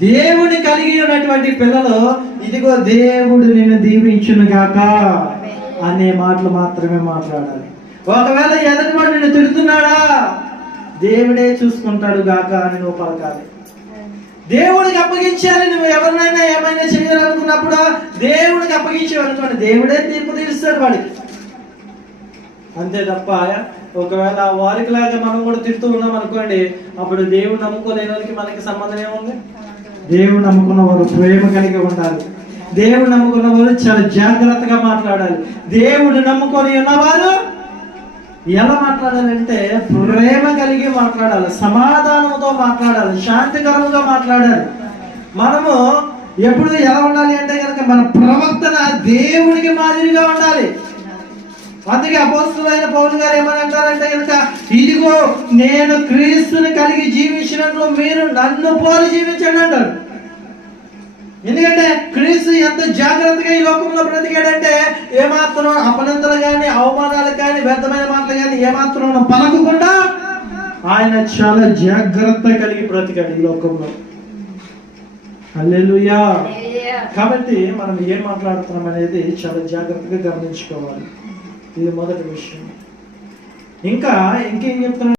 దేవుని కలిగి ఉన్నటువంటి పిల్లలు ఇదిగో దేవుడు నిన్ను దీవించును గాక అనే మాటలు మాత్రమే మాట్లాడాలి. ఒకవేళ ఎదుటివాడు నిన్ను తిడుతున్నాడా, దేవుడే చూసుకుంటాడు గాక అని నువ్వు పలకాలి. దేవుడికి అప్పగించాలి. నువ్వు ఎవరినైనా ఏమైనా చేయాలనుకున్నప్పుడు దేవుడికి అప్పగించావనుకోండి, దేవుడే తీర్పు తీరుస్తాడు వాడికి. అంతే తప్ప ఒకవేళ వారికి లాగా మనం కూడా తిడుతూ ఉన్నాం అనుకోండి, అప్పుడు దేవుడు నమ్ముకోలేని వాళ్ళకి మనకి సంబంధం ఏముంది? దేవుడు నమ్ముకున్న వారు ప్రేమ కలిగి ఉండాలి. దేవుడు నమ్ముకున్న వారు చాలా జాగ్రత్తగా మాట్లాడాలి. దేవుడు నమ్ముకొని ఉన్నవారు ఎలా మాట్లాడాలంటే ప్రేమ కలిగి మాట్లాడాలి, సమాధానంతో మాట్లాడాలి, శాంతికరంగా మాట్లాడాలి. మనము ఎప్పుడు ఎలా ఉండాలి అంటే కనుక మన ప్రవర్తన దేవుడికి మాదిరిగా ఉండాలి. అందుకే అపోస్తలుడైన పౌలు గారు ఏమని అంటారంటే కనుక, ఇదిగో నేను క్రీస్తుని కలిగి జీవించినట్లు మీరు నన్ను పోలి జీవించండి అంటారు. ఎందుకంటే క్రీస్తు ఎంత జాగ్రత్తగా ఈ లోకంలో బ్రతికాడంటే ఏమాత్రం అపనంతలు కానీ అవమానాలు కానీ వ్యర్థమైన మాటలు కానీ ఏమాత్రం పలకకుండా ఆయన చాలా జాగ్రత్త కలిగి బ్రతికాడు ఈ లోకంలో. హల్లెలూయా. కాబట్టి మనం ఏం మాట్లాడుతున్నాం అనేది చాలా జాగ్రత్తగా గమనించుకోవాలి. ఇది మొదటి విషయం. ఇంకేం చెప్తున్నా